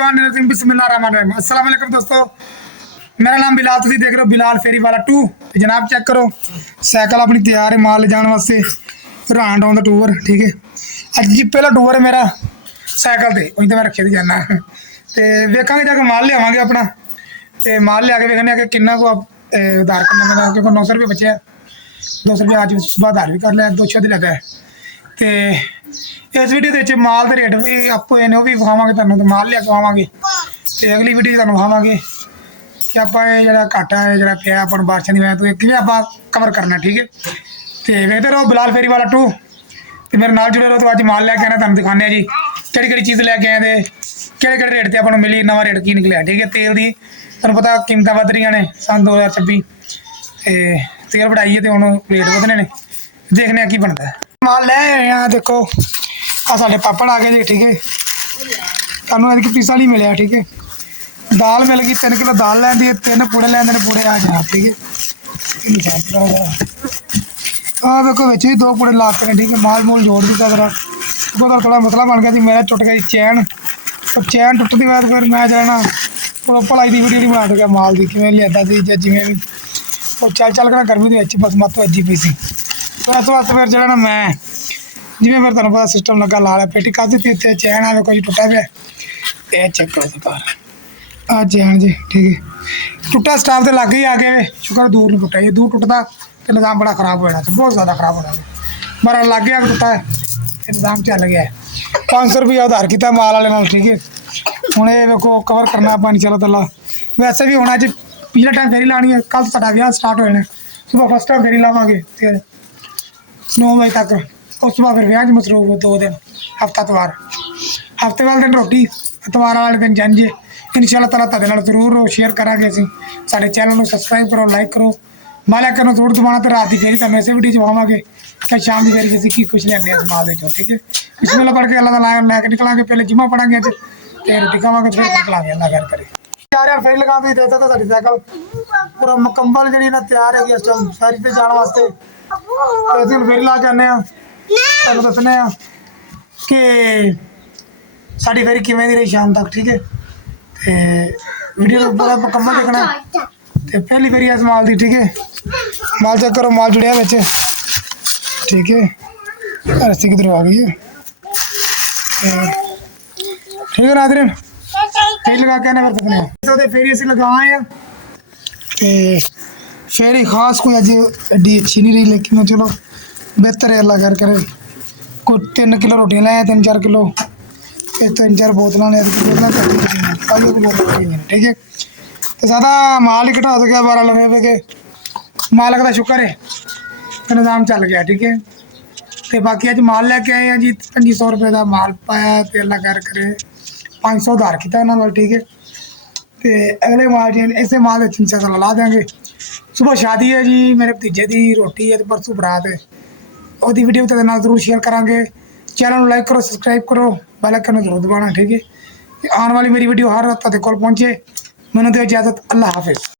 अस्सलाम वालेकुम दोस्तों, मेरा नाम बिलाल, तुम देख रहे हो बिलाल फेरी वाला 2। जनाब चेक करो साइकिल अपनी तैयार है माल ले जाने वास्ते। रांड ऑन द टूर, ठीक है। अज जी पहला टूर है मेरा साइकिल से, उही तो मैं रखे जाना तो वेखा जाके माल लियावे अपना। तो माल लिया के वेखने कि किन्ना को उधार करना मेरा, क्योंकि 900 रुपये बचे 200 रुपये अज सुबह उधार भी कर लिया, 200 लगा है। तो इस वीडियो के माल के रेट भी आपको ने भी विखावे, तुम माल लिया के आवेंगे। तो अगली वीडियो तुम विखावे कि आप जो घाटा है जो पे अपन बारिशों की वजह तो कि आप कवर करना, ठीक है। तो वेखते रहो बिलाल फेरी वाला 2, तो मेरे नाल जुड़े रहो। तो अज माल लैके आना, तुम दिखाने जी कि चीज़ लैके आए थे, कि रेट से अपन मिली, नवा रेट की निकलिया, ठीक है। तेल की तुम पता कीमत वध रही ने सन 2026, तेल बढ़ाई है तो हम रेट वधने ने, देखने की बनता है। माल लै आए देखो आ साढ़े पापड़ आ गए जी, ठीक है। सू एक पीसा नहीं मिले, ठीक है। दाल मिल गई 3 किलो दाल लैंदी है, 3 पूड़े लैंदे ने, पूड़े आ जनाब, ठीक है। देखो बच्चे भी 2 पूड़े लाते हैं, ठीक है। माल मूल जोड़ दिता जरा, तो थोड़ा मसला बन गया जी। मेरा टुट गई चैन, तो चैन टुटने बाद फिर मैं जाना थोड़ा भलाई की वीडियो नहीं बना सकिया माल की, किमें लिया सी या जिमें भी वो चल करना गर्मी के बस मत वजी पी सी। तो इस वास्ते फिर जो मैं जिमें फिर तुम पता सिस्टम लगा ला लिया, पेटी कर दी इतने चैन आ कोई टुटा पाया, चेक करो सरकार आ चैन जी, ठीक है। टुटा स्टाफ तो लग ही आ गए, शुक्र दूर नहीं टुटा, ये दूर टुटता तो निज़ाम बड़ा खराब हो जाना, बहुत ज़्यादा खराब हो जाना। मरा लग गया टुटा है, निज़ाम चल गया है। 500 रुपया उधार किया माल वाले नाल, ठीक है। हूँ ये देखो कवर करना आप इंशाअल्लाह ताला। वैसे भी होना अज पिछले टाइम फेरी लानी है, कल साडा विआह स्टार्ट हो जाना, सुबह फर्स्ट टाइम फेरी लावे फिर 9 बजे तक, उस सुबह फिर विआह मसरूफ 2 दिन, हफ्ता इतवार, हफ्ते वाले दिन रोटी, इतवार वाले दिन जंज। इंशाअल्लाह ताला तुहाडे नाल जरूर शेयर करांगे असीं। साडे चैनल को सबसक्राइब करो, लाइक करो, मालिक करो जरूर दबाना। तो रात की फेरी तुहानूं इसे वीडियो च विखावांगे कि शाम की फेरी असीं की कुछ लिआंदे इस माल दे चों, ठीक है। बिस्मिल्लाह पढ़ के अल्लाह दा नाम लैके निकलांगे, पहले जुम्मा पढ़ांगे अज, तो रोटी खावांगे, फिर निकलांगे, अल्लाह खैर करे। यार फेरी लगा दी देता, तो साडी साइकिल पूरा मुकम्मल जी ना तैयार है इस टाइम फेरी ते जाने वास्ते। तो असीं फेरी ला के आने तुहानूं दस्सने कि साडी फेरी किवें दी रही शाम तक, ठीक है। तो वीडियो पूरा मुकम्मल देखना। तो पहली फेरी इस माल दी, ठीक है। माल चेक करो, माल जुड़िया बिच, ठीक है। रस्सी किधर आ गई है, ठीक है नाज़रीन। फेरी लगा के आने कर सकते हैं, तो फेरी असीं लगा आए हैं। तो फेरी खास कोई अज एड्डी अच्छी नहीं रही, लेकिन चलो बेहतर है, अल्लाह खैर करे। कोई 3 किलो रोटियां लाए, 3-4 किलो 3-4 बोतलों ने, ठीक है। तो ज़्यादा माल ही घटा सकिया 12 लगे पे के मालक का शुक्र है, तो निज़ाम चल गया, ठीक है। तो बाकी अज माल लैके आए हैं जी, 2500 रुपये का माल पाया, तो अल्लाह खैर करे 500 उधार किया उन्होंने, ठीक है। तो अगले माल जी इस माल इंशाअल्लाह ला देंगे। सुबह शादी है जी मेरे भतीजे की, रोटी है, तो परसों बरात है, वो वीडियो तो जरूर शेयर करांगे। चैनल लाइक करो, सबसक्राइब करो, बेल आइकन जरूर दबाना, ठीक है। आने वाली मेरी वीडियो हर तक कोल पहुँचे। मैनूं दो इजाज़त, अल्लाह हाफिज़।